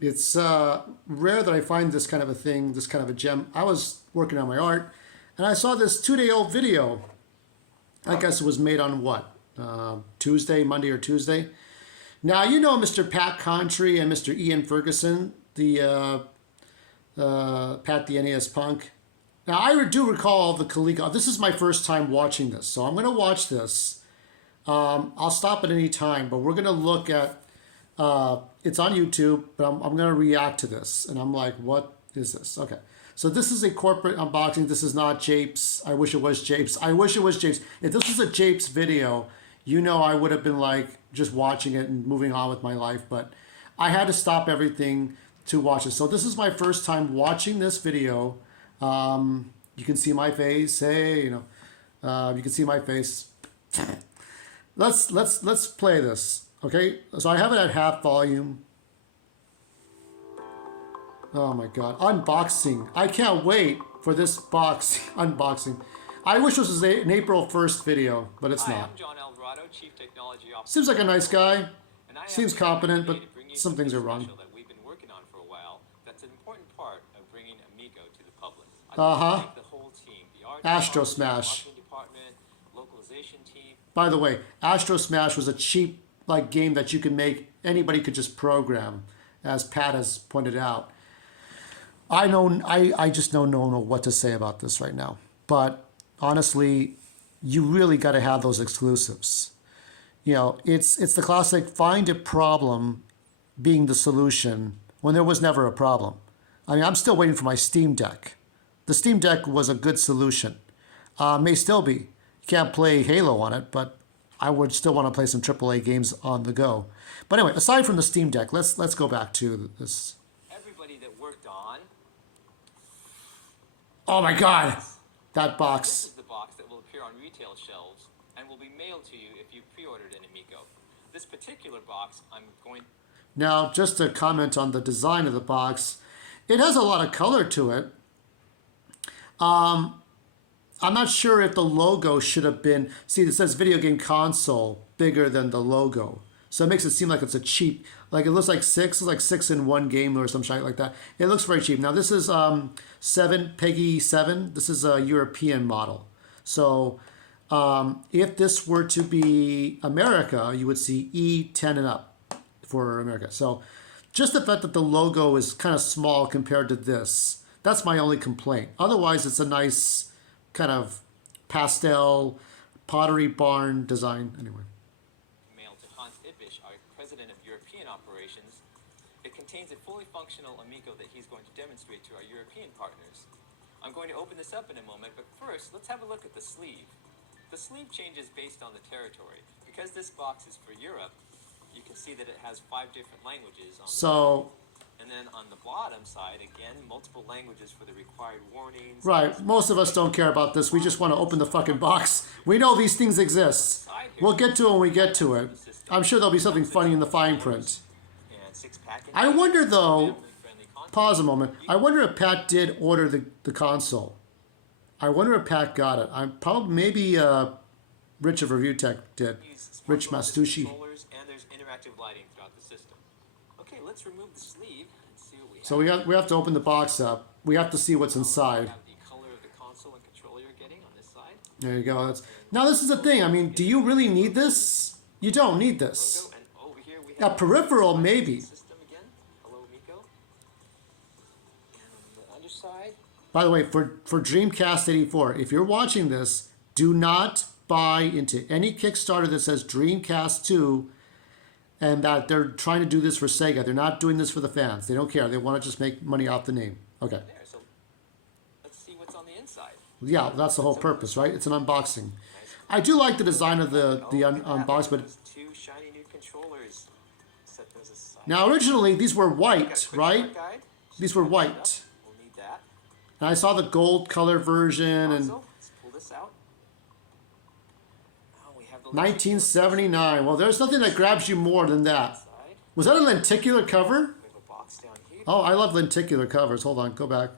It's rare that I find this kind of a thing, this kind of a gem. I was working on my art, and I saw this 2-day-old video. I guess it was made on what? Tuesday, Monday or Tuesday. Now, you know Mr. Pat Contry and Mr. Ian Ferguson, the Pat the NES Punk. Now, I do recall the Coleco. This is my first time watching this, so I'm going to watch this. I'll stop at any time, but we're going to look at, it's on YouTube, but I'm going to react to this. And I'm like, what is this? Okay. So this is a corporate unboxing. This is not Japes. I wish it was Japes. I wish it was Japes. If this was a Japes video, you know I would have been like just watching it and moving on with my life. But I had to stop everything to watch it. So this is my first time watching this video. You can see my face. Hey, you can see my face. Let's play this. Okay. So I have it at half volume. Oh my God, unboxing. I can't wait for this box unboxing. I wish this was an April 1st video, but it's not. I'm John Alvarado, Chief Technology Officer. Seems like a nice guy. Seems competent, but some things are wrong. That we've been working on for a while. That's an important part of bringing Amico to the public. The whole team, the art Astro department, Smash. marketing department, localization team. By the way, Astro Smash was a cheap game that you could make. Anybody could just program, as Pat has pointed out. I just don't know what to say about this right now. But honestly, you really got to have those exclusives. You know, it's the classic find a problem being the solution when there was never a problem. I mean, I'm still waiting for my Steam Deck. The Steam Deck was a good solution. May still be. You can't play Halo on it, but I would still want to play some AAA games on the go. But anyway, aside from the Steam Deck, let's go back to this. Everybody that worked on. Oh my God, that box. This is the box that will appear on retail shelves and will be mailed to you if you pre-ordered an Amico. This particular box, I'm going. Now, just to comment on the design of the box, it has a lot of color to it. I'm not sure if the logo should have been. See, it says video game console bigger than the logo. So it makes it seem like it's a cheap, like it looks like 6-in-1 game or some shit like that. It looks very cheap. Now this is Peggy 7. This is a European model. So if this were to be America, you would see E10 and up for America. So just the fact that the logo is kind of small compared to this, that's my only complaint. Otherwise, it's a nice kind of pastel Pottery Barn design. Anyway. Operations. It contains a fully functional Amico that he's going to demonstrate to our European partners. I'm going to open this up in a moment, but first, let's have a look at the sleeve. The sleeve changes based on the territory. Because this box is for Europe, you can see that it has 5 different languages on and then on the bottom side, again, multiple languages for the required warnings. Right. Most of us don't care about this. We just want to open the fucking box. We know these things exist. We'll get to it when we get to it. I'm sure there'll be something funny in the fine print. I wonder, though, pause a moment. I wonder if Pat did order the console. I wonder if Pat got it. I'm probably, maybe Rich of Review Tech did. Rich Mastucci. And there's interactive lighting throughout the system. Okay, let's remove the sleeve and see what we have. So we have to open the box up. We have to see what's inside. The color of the console and controller you're getting on this side. There you go. Now this is the thing. I mean, do you really need this? You don't need this. A peripheral, maybe. By the way, for Dreamcast 84, if you're watching this, do not buy into any Kickstarter that says Dreamcast 2 and that they're trying to do this for Sega. They're not doing this for the fans. They don't care. They want to just make money off the name. Okay. There, so let's see what's on the inside. Yeah, that's the whole purpose, right? It's an unboxing. I do like the design of the unbox, but 2 shiny new controllers. Set those aside. Now originally these were white, right? These were white. And I saw the gold color version and let's pull this out. Oh, we have the 1979. Well, there's nothing that grabs you more than that. Was that a lenticular cover? We have a box down here. Oh, I love lenticular covers. Hold on, go back.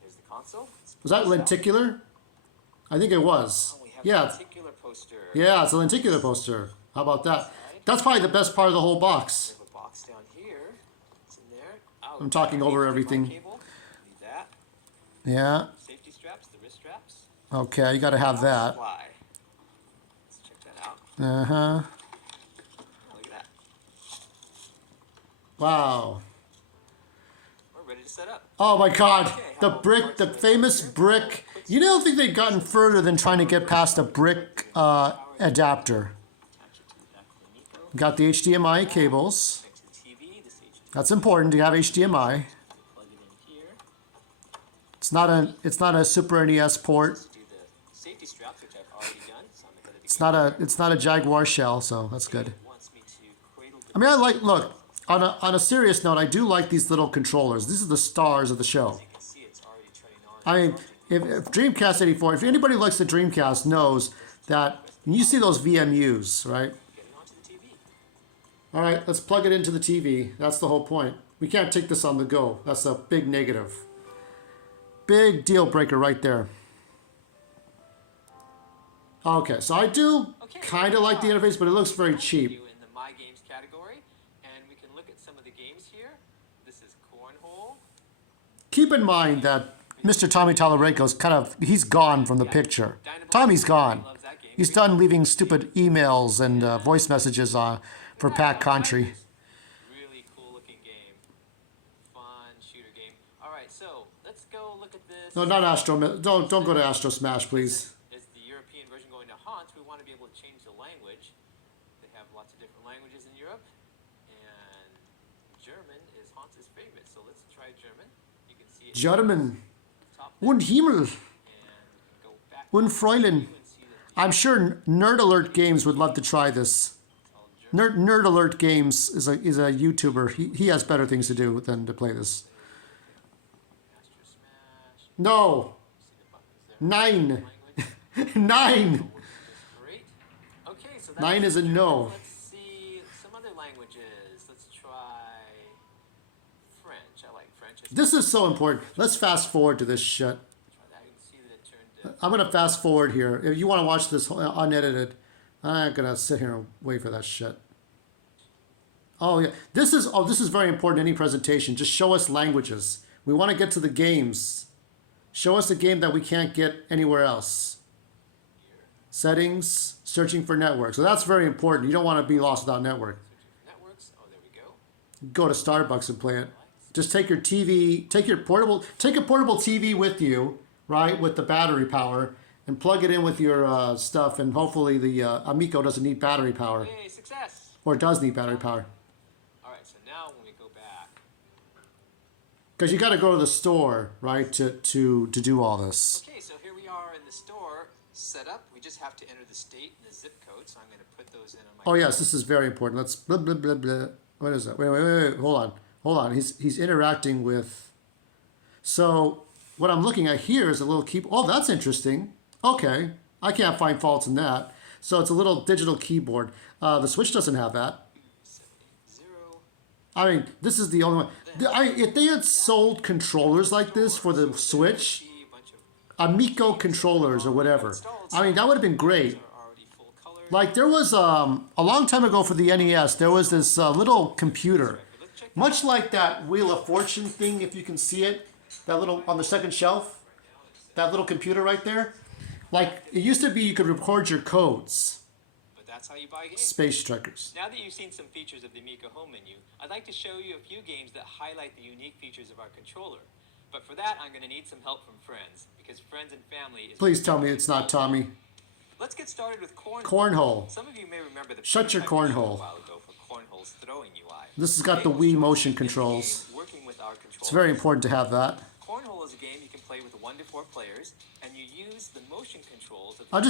Here's the console. Was that lenticular? I think it was. Oh, we have Yeah. a lenticular poster. Yeah, it's a lenticular poster. How about that? That's probably the best part of the whole box. We have a box down here. I'm talking over everything. Cable. Need that. Yeah. Safety straps, the wrist straps. Okay, you got to have that. Supply. Let's check that out. Uh-huh. Look at that. Wow. We're ready to set up. Oh my God, Okay, the how brick, about the parts famous here? brick. You don't think they've gotten further than trying to get past a brick adapter. Attach it to the back of the Amico. Got the HDMI cables. Connect to the TV. This HDMI. That's important to have HDMI. Plug it in here. It's not a Super NES port. Let's do the safety straps, which I've already done. So I'm ahead of the It's not a Jaguar shell, so that's good. game. It wants me to cradle the I mean, I like, look, on a serious note, I do like these little controllers. These are the stars of the show. You can see it's already turning on. I mean, if Dreamcast 84, if anybody likes the Dreamcast knows that when you see those VMUs, right? Getting onto the TV. All right, let's plug it into the TV. That's the whole point. We can't take this on the go. That's a big negative. Big deal breaker right there. Okay, so I do kind of like the interface, but it looks very cheap. In the My Games category, and we can look at some of the games here. This is Cornhole. Keep in mind that Mr. Tommy Tallarico's he's gone from the picture. Tommy's gone. Loves that game. He's done leaving stupid emails and voice messages for Pat Country. Really cool looking game. Fun shooter game. All right, so let's go look at this. No, not Astro. Don't go to Astro Smash, please. Is the European version going to Haunt? We want to be able to change the language. They have lots of different languages in Europe, and German is Haunt's favorite. So let's try German. You can see it. German. Top Und Himmel. and go back Und Fräulein. and see that I'm sure Nerd Alert Games would love to try this. it's all German. Nerd Alert Games is a YouTuber. He has better things to do than to play this. Astro Smash. No. See the buttons there. 9. Language. 9. Great. Okay, so that's 9 is a no. Let's see some other languages. Let's try French. I like French. This is so important. Let's fast forward to this shit. Try that. You can see that it turned. I'm gonna fast forward here. If you want to watch this unedited, I'm not gonna sit here and wait for that shit. Oh yeah, this is very important in any presentation. Just show us languages. We want to get to the games. Show us a game that we can't get anywhere else. Settings, searching for network. So that's very important. You don't want to be lost without network. Networks. Oh, there we go. Go to Starbucks and play it. Just take your TV, take a portable TV with you, right, with the battery power, and plug it in with your stuff, and hopefully the Amico doesn't need battery power, Yay, success. or it does need battery power. All right, so now when we go back, Because you got to go to the store, right, to do all this. okay, so here we are in the store set up. We just have to enter the state and the zip code, so I'm going to put those in on my Oh yes, this is very important. Let's blah blah blah blah. What is that? Wait. Hold on. He's interacting with. So what I'm looking at here is a little key. Oh, that's interesting. Okay, I can't find faults in that. So it's a little digital keyboard. The Switch doesn't have that. 780. I mean, this is the only one. If they had sold controllers like this for the Switch, See a bunch of Amico controllers or whatever, I mean, that would have been great. are already full color. Like there was a long time ago for the NES, there was this little computer, Let's check much like that Wheel of Fortune thing, if you can see it, that little on the second shelf, that little computer right there. Like it used to be, you could record your codes. But that's how you buy games. Space Trekkers. Now that you've seen some features of the Amico home menu, I'd like to show you a few games that highlight the unique features of our controller. But for that, I'm going to need some help from friends, because friends and family is... Please tell me it's not Tommy. Let's get started with Cornhole. Cornhole. Some of you may remember the Shut your prototype we showed cornhole. a while ago for Cornhole's throwing UI. This has got the Game Wii was motion in this controls. game working with our controllers. It's very important to have that. Cornhole is a game you can play with 1 to 4 players, and you use the motion controls of the I'll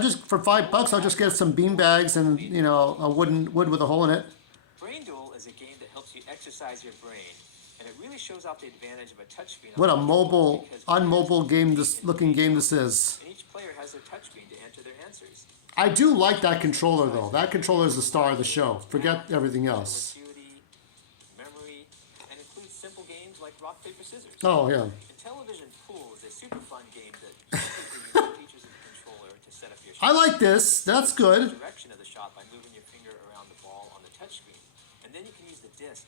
just for $5, I'll just get some bean bags and a wood with a hole in it. Brain Duel is a game that helps you exercise your brain, and it really shows off the advantage of a touchscreen. What a on the controller mobile, because unmobile game players looking game this is. and each player has their touchscreen to enter their answers. I do like that controller though. That controller is the star of the show. Forget everything else. Acuity, memory, and includes simple games like rock, paper, scissors. Oh yeah. Intellivision Pool is a super fun game that uses the unique features of the controller to set up your shot. I like this. That's good. Direction of the shot by moving your finger around the ball on the touchscreen. And then you can use the disc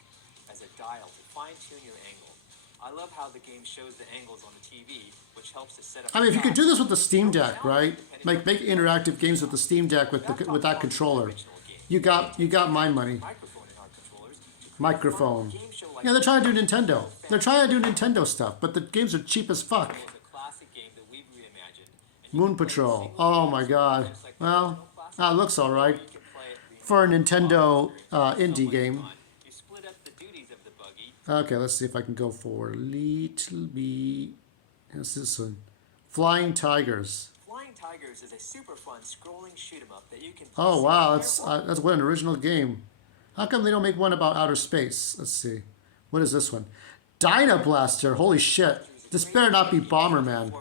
as a dial to fine-tune your angle. I love how the game shows the angles on the TV, which helps to set up. I mean, if you could do this with the Steam Deck, right? Like make interactive games with the Steam Deck with that controller. You got my money. Microphone. Yeah, they're trying to do Nintendo. They're trying to do Nintendo stuff, but the games are cheap as fuck. Moon Patrol. Oh my god. Well, that looks alright. For a Nintendo indie game. Okay, let's see if I can go for Little Bee. What's this one? Flying Tigers. Flying Tigers is a super fun scrolling shoot 'em up that you can. Oh wow, that's what an original game. How come they don't make one about outer space? Let's see. What is this one? Dyna Blaster. Holy shit. This better not be Bomberman.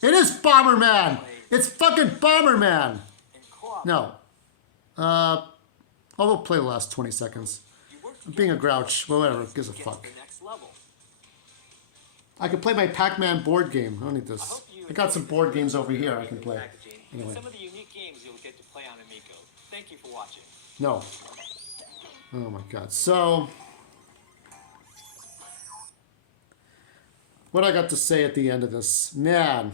It is Bomberman! It's fucking Bomberman! No. I'll play the last 20 seconds. I'm being a grouch. Well, whatever. Gives a fuck. I can play my Pac-Man board game. I don't need this. I got some board games over here I can play. Anyway. Some of the unique games you'll get to play on Amico. Thank you for watching. No. Oh my god. So, what I got to say at the end of this, man.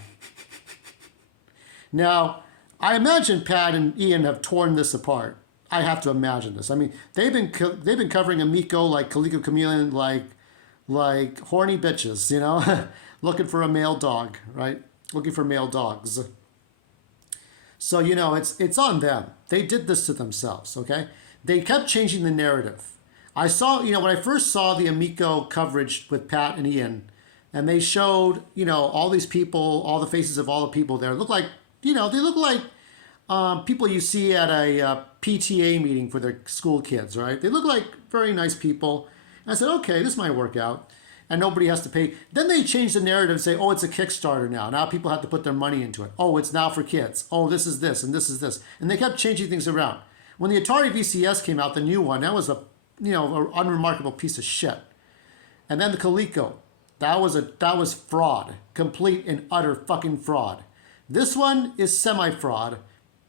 Now, I imagine Pat and Ian have torn this apart. I have to imagine this. I mean, they've been covering Amico like Calico Chameleon, like horny bitches, you know, looking for a male dog, right? Looking for male dogs. So you know, it's on them. They did this to themselves. Okay, they kept changing the narrative. I saw, you know, when I first saw the Amico coverage with Pat and Ian, and they showed, you know, all these people, all the faces of all the people there look like, you know, they look like people you see at a PTA meeting for their school kids, right? They look like very nice people. And I said, okay, this might work out. And nobody has to pay. Then they changed the narrative and say, oh, it's a Kickstarter now. Now people have to put their money into it. Oh, it's now for kids. Oh, this is this and this is this. And they kept changing things around. When the Atari VCS came out, the new one, that was a, you know, an unremarkable piece of shit. And then the Coleco, that was fraud. Complete and utter fucking fraud. This one is semi-fraud.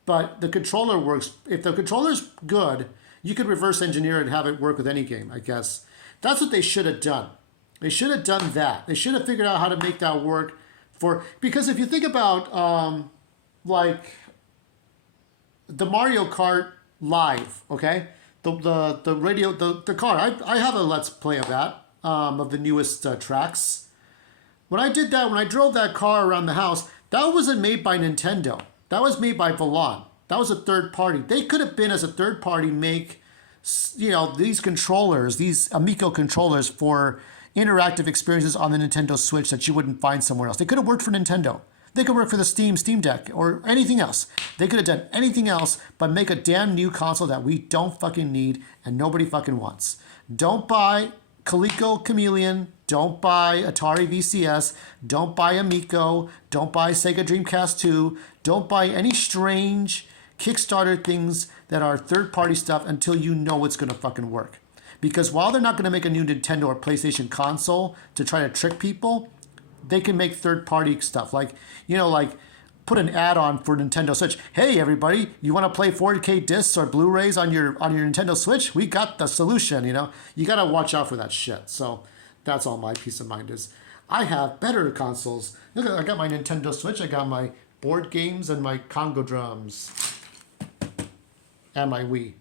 But the controller works. If the controller's good, you could reverse engineer it and have it work with any game, I guess. That's what they should have done. They should have done that. They should have figured out how to make that work because if you think about like the Mario Kart Live, okay? The radio, the car. I have a Let's Play of that, of the newest tracks. When I did that, when I drove that car around the house, that wasn't made by Nintendo. That was made by Valon. That was a third party. They could have been, as a third party, make, you know, these controllers, these Amico controllers for interactive experiences on the Nintendo Switch that you wouldn't find somewhere else. They could have worked for Nintendo. They could work for the Steam Deck or anything else. They could have done anything else but make a damn new console that we don't fucking need and nobody fucking wants. Don't buy Calico Chameleon. Don't buy Atari VCS. Don't buy Amico. Don't buy Sega Dreamcast 2. Don't buy any strange Kickstarter things that are third-party stuff until you know it's going to fucking work. Because while they're not going to make a new Nintendo or PlayStation console to try to trick people, they can make third-party stuff. Like, you know, like put an add-on for Nintendo Switch. Hey, everybody, you want to play 4K discs or Blu-rays on your Nintendo Switch? We got the solution, you know. You got to watch out for that shit. So that's all my peace of mind is. I have better consoles. Look, I got my Nintendo Switch. I got my board games and my Congo drums. And my Wii.